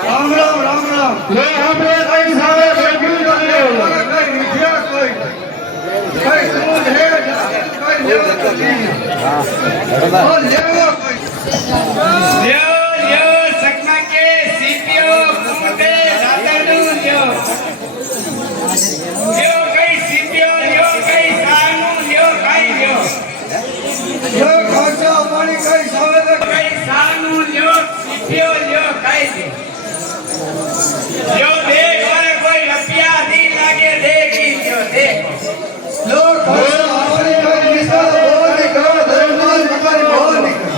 राम राम राम राम ले हमरे कई सारे बेबी करे कई मिठिया कोई दूध है कोई लेवा कोई हां लेवा कोई લ્યો સકમા કે સીપીઓ કુમતે દાતડુ લ્યો કઈ સીપીઓ લ્યો કઈ સાનું લ્યો કઈ લ્યો ખાચા પાણી કઈ સાવે કઈ સાનું લ્યો સીપીઓ લ્યો કઈ લ્યો દેખ મારે કોઈ રૂપિયા દી લાગે દેખી લ્યો દેખો લો ખાચા પાણી કઈ નિસા બોલ નિકળો ધર્માલ મકર બોલ નિકળો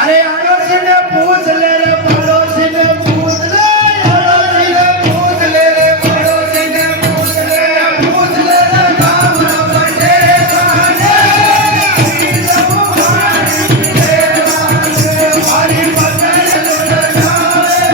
अरे आड़ोसी ने पूछ ले रे पड़ोसी ने पूछ ले आड़ोसी ने पूछ ले रे पड़ोसी ने पूछ ले रे काम न बटे काने हरी पतन जावे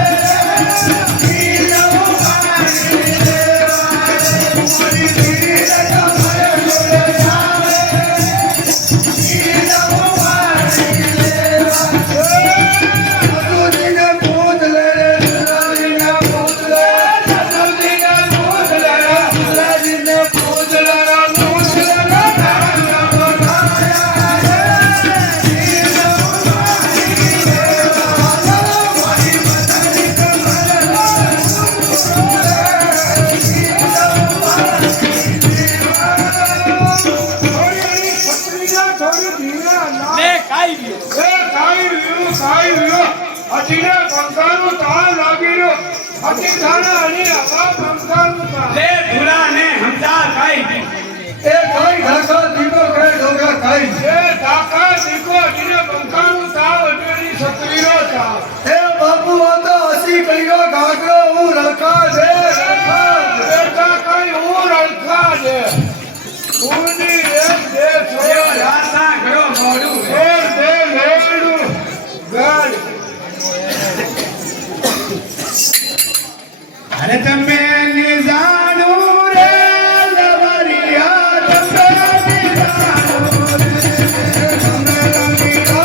અટીને પંખાનું તાળ લાગી રહ્યો અટી ખાના અને હવા પંખાનું તાળ લે ધુલા ને હમદા કાઈ એ કઈ ઢાકા દીકો કરે ડોગા કઈ એ ઢાકા દીકો અટીને પંખાનું તાળ અટેની સત્રીનો તાળ એ બાપુ આ તો હસી કઈનો ઘાઘરો હું રખા દે બેટા કઈ હું રખા દે ઉની એક દે છોડ્યો રાસા ઘરો મોડું એક દે લેડું ગાડ અરે તમે નિજાણો રે લવરિયા તમે નિજાણો રે તમે નિજાણો રે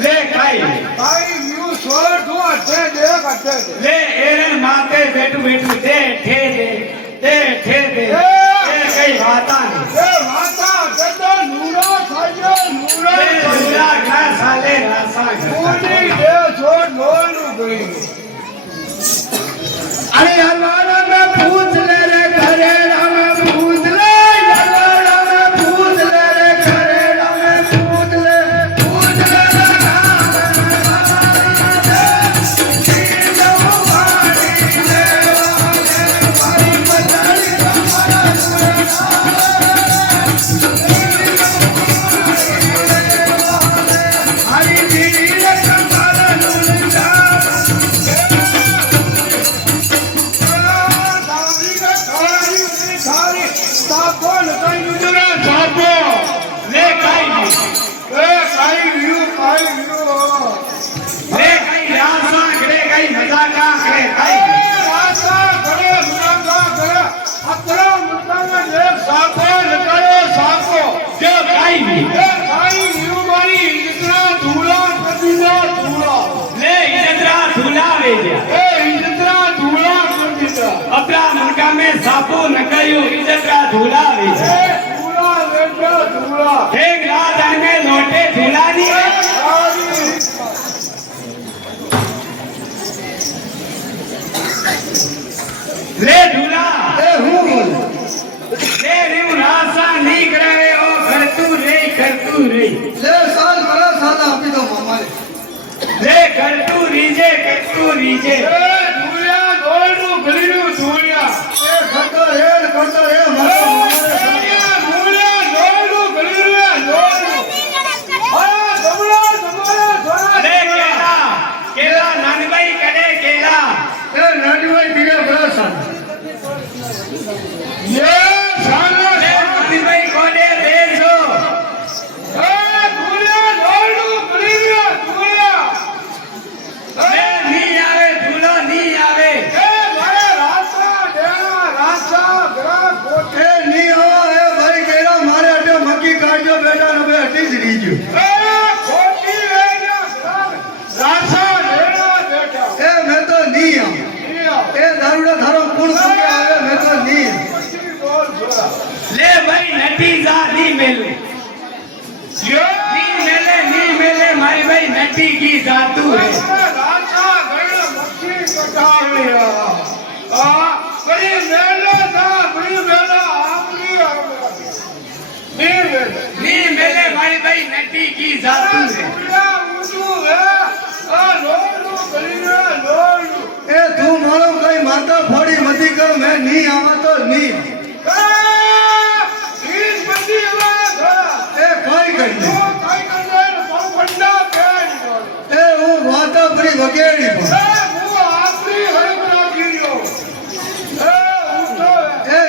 લે કાઈ લે એરન માથે બેઠું બેઠું દે ઠે દે એ કઈ વાતા ને લે ધુલા ઘા સાલે રાસા ઘર अरे हमारा में पूछ ले रे घरेड़ा में पूछ ले घरेड़ा में पूछ ले रे घरेड़ा में पूछ ले रे हरी धीरे कमरा लुटा લે કાઈ લે કાઈ રાસા ઘરે કાઈ મજા કા કરે કાઈ જો કાઈ લે ઇજરા ધુલા વે अपना मुनका में सापो न कयो इजरा धुला वे एक रात में लौटे धुला नी ले धुला એ હું બોલ ले रे रासा नहीं करे ओ करतू रे લે સાલ બરા સાલા આપી દો મામાને ले करतू रीजे એ ખતો હેડ કરતો એ મારા મામાને ले केला नानबाई कड़े केला એ નાનીભાઈ બીજા બરા સાલ ले नानबाई कोने देशो ले नहीं आवे धुलो नहीं आवे એ ની હો એ ભાઈ કેરા મારે અટે મકી કાઢજો બેટા ને બે હટી જ રીજો એ મેં તો ની આમ એ દારૂડા થારો પૂણ પૂકે આવે મેં તો ની ले भाई नटी जा नहीं मेले नहीं मेले मारी भाई नटी की जातू है नहीं मेले मारी भाई नटी की जातू है એ તું મારો કઈ માતા ફોડી મતી કર મેં ની આવા તો ની એ કોઈ કરી દે એ હું વાતા પરી વગેડી પણ એ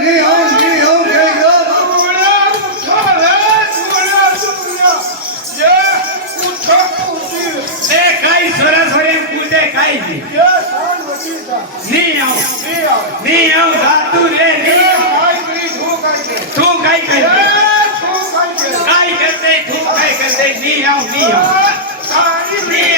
ની આવું કહી ગયો ले काई सरस हरे कूदे काई दी नहीं आओ जातू रे नहीं तू काई करते नहीं आओ नहीं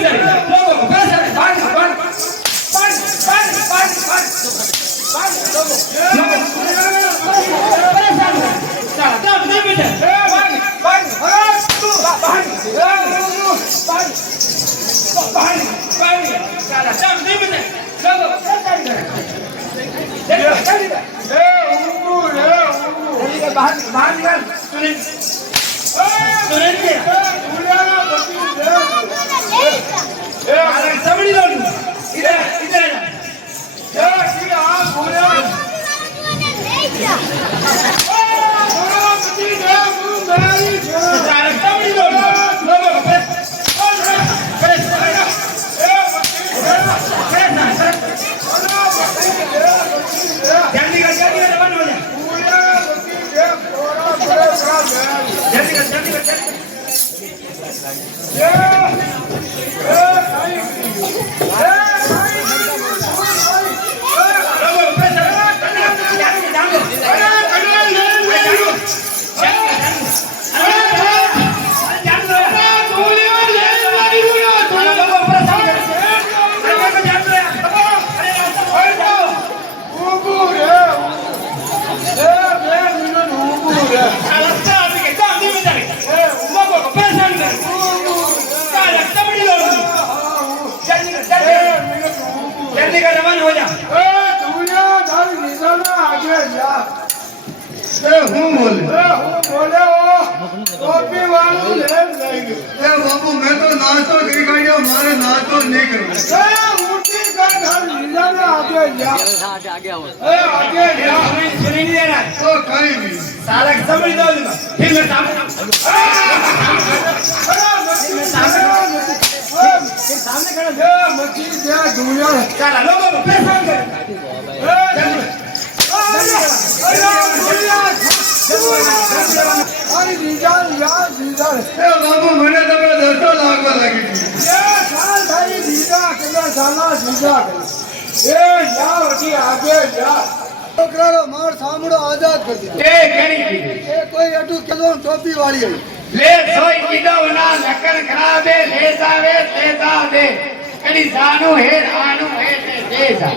मिनट लोगों को परेशान बंद लोगों परेशान चल 10 मिनट बंद चल 10 मिनट लोगों परेशान बाहर निकल सुनील समझी लो इधर जल्दी कर बंद हो जाए जल्दी कर जल्दी कर रवाना हो जा હું બોલે બાપુ મેં તો નાસ્તો કરી કાઢ્યો મારે નાસ્તો નહીં કરવો सुनी नहीं दे रहा તો કઈ નહીં साला समझ दो फिर मैं सामने चला लोगों को परेशान कर બાપુ મને તમે દસ્તો લાગવા લાગી છોકરાનો માર સાંભળો આઝાદ કરી દીધો ए करी એ કોઈ અટુ કેલો ટોપી વાળી આવી ले सोई कीदो ना लकड़ खराबे ले जावे कड़ी जानो है आनो है दे जा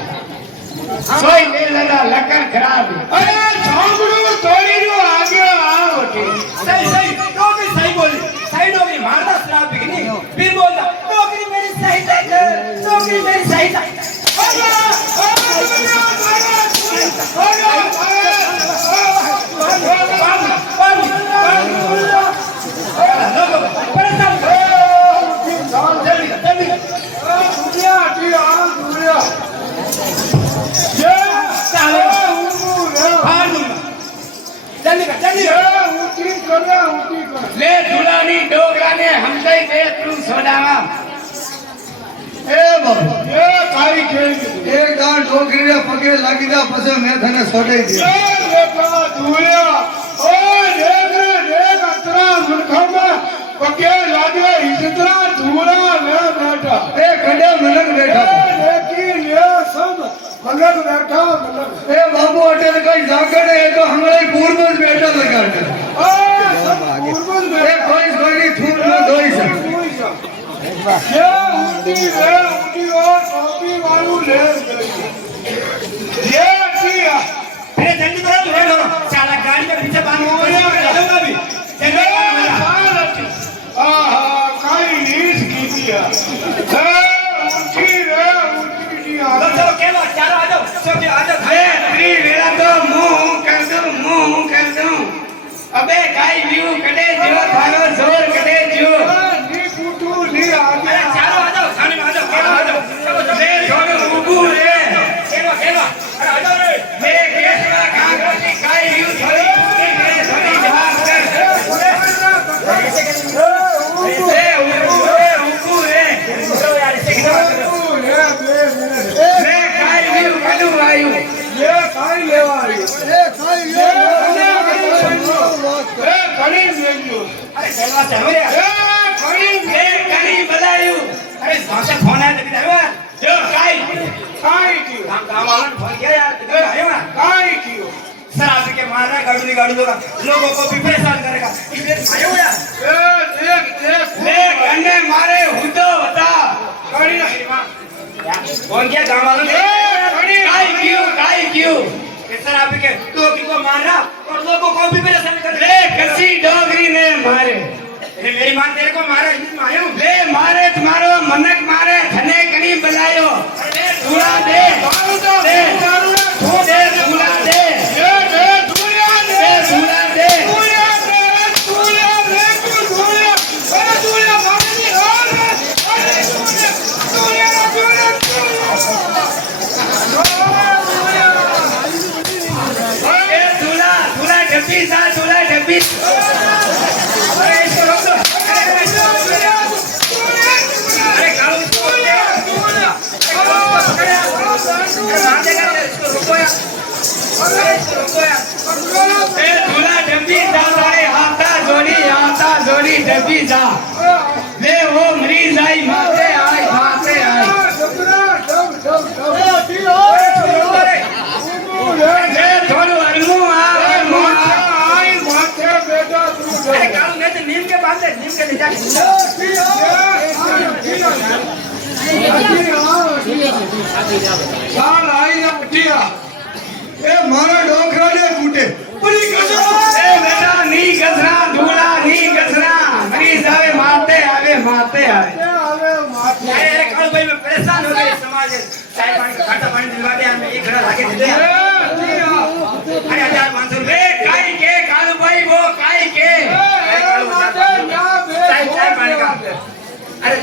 सोई ले लगा लकड़ खराबे अरे झांगड़ू तोड़ी रो आगे आ उठे सही नौकरी सही बोली सही नौकरी मारदा शराब बिकनी फिर बोलता नौकरी मेरी सही तक नौकरी मेरी सही तक ले दुलानी डोगरा ने हमसे दे तू सोडावा એ બાપુ એક દાણ ઢોકરીને પગે લાગી દા પછી મેં તને છોડાઈ દે એ કડે મલક બેઠા એ બાપુ અટેલ કઈ જાગડે એ તો હમણાં પૂર્વ જ બેઠા લગાડે એ કોઈની થૂક ન ધોઈ શકે अरे जल्दी करो ले लो साला गाड़ी के पीछे बांध हो गया चलूंगा भी चलो चलो केलो चारो आ जाओ सब आ जाओ ए फ्री वेला तो मुंह कर दूं अबे गाय व्यू कटे जो थारो जोर कटे जो अरे चारो आ जाओ खाने में आ जाओ केलो आ जाओ चलो चलो ए छोड़ो उबू रे केलो अरे आ जाओ रे मेरे केस का कागज गाय व्यू थोड़ी जवाब कर ए उबू रे चलो यार ऐसे क्या मैं गाय व्यू कलू आयु એ ખાઈ લે अरे चलवा चलो रे ए कनी बलायु अरे भाषा फोन आया तभी आया जो काई काम वाला फोन किया यार तभी आया सर आप के मारना गाड़ी दोगा लोगों को भी परेशान करेगा इसलिए आयो यार ले गन्ने मारे हुदो बता कौन क्या गाँव वालों ने काई क्यों सर आप के तो किनको मारा और लोगों को भी परेशान कर ले कसी डोगरी ने मारे मेरी मां तेरे को मारा इसमें आयो ले मारे तुम्हारो मनक मारे धने कनी बजायो धूला दे दे धूला दे धूला दे दूल्हा डब्बी अरे इसको रोक दो अरे कालू इसको रोक दो दूल्हा डब्बी जा तारे हाथा जोड़ी डब्बी जा ले वो मरीज आई माथे आई ले थोड़ू अरमू अरे कालू नहीं तो नीम के बांध दे नीम के ले जा ચાલ આઈ ના પટિયા એ મારા ડોકરાને કૂટે પડી ગયો ए बेटा नी गजरा धूला नी गजरा मरीज आवे माते आवे अरे कालू भाई मैं परेशान हो गया समाज चाय पानी का खर्चा पानी दिलवा दे हमें एक घड़ा लाके दे दे अरे 1500 ले काई के कालू भाई वो काई के चाय पानी का अरे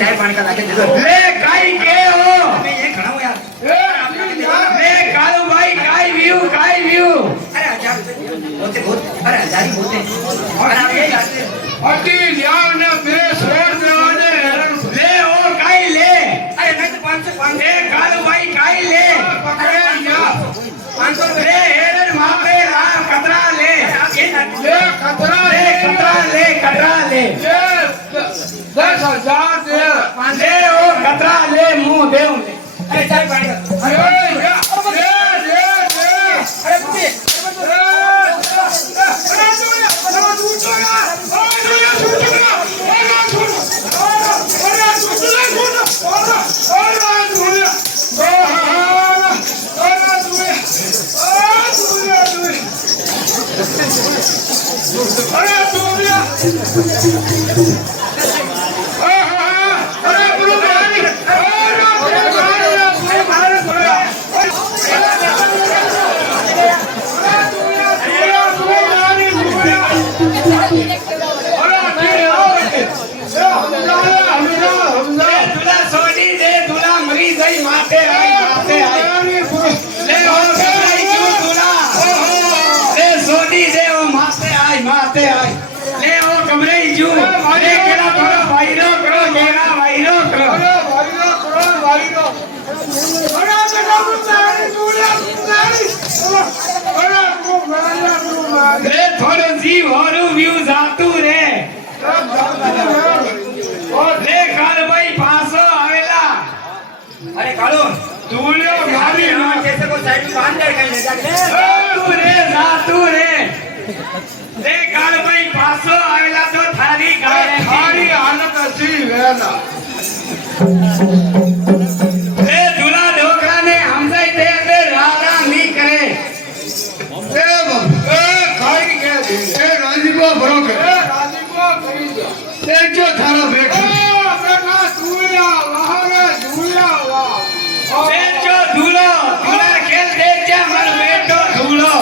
चाय पानी का लाके दे दो ले काई के हो मैं ये खड़ा हूं यार ले कालू भाई काई व्यू अरे 1000 होते बहुत अरे 1000 ही होते और आप ये लाते અટી લ્યાવ ને બે છોડ દેવાને ले ओ काई ले अरे नहीं तो 500 ले कालू भाई काई ले પકડે લ્યા 500 ले हेरन मापे राम कतरा ले आप ये लाते લે કતરા ले कतरा ले લે 10,000 દે ले ओ कतरा ले मुंह देव ले अरे चाय पानी का અરે દે अरे पूछे दूल्हा सोनी दे दूल्हा मरी गई माते आई ले ओ कतराई क्यों दूल्हा ले सोनी दे ओ माते आई ले ओ कमरे जू ले केरा करो वायरो करो केरा वायरो करो ले थोड़ो जीव होरू व्यू जातू रे ले काल भाई पासो आवेला अरे कालू ધૂળ્યો मारी મારી ना जैसे को साइड में बांध कर कहीं ले जा जातू रे ले काल भाई पासो आवेला तो थारी गाय થારી હાલત હતી વેલા ले दूल्हा ढोकरा ने हमसे दे राधा नहीं करे એ બાપ એ ખાઈ કે એ રાજીબો ભરો કે राजीव करी दो તે જો થારો બેઠો बेटा धूलिया वहां धूलिया वाह बेचो दूल्हा खेल दे जा मन बेटो धूलो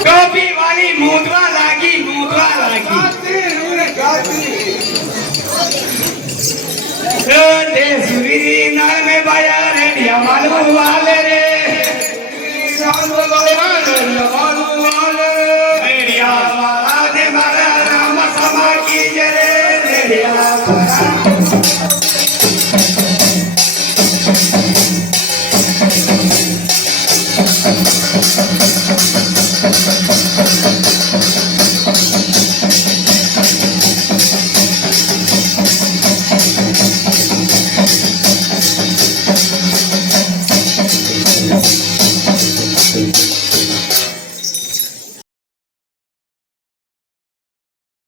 टोपी वाली मूदवा लागी दे सुरी नाल में बाया रेडिया मालू वाले रे रेडिया वाला दे मारा राम समा की जरे रेडिया वाला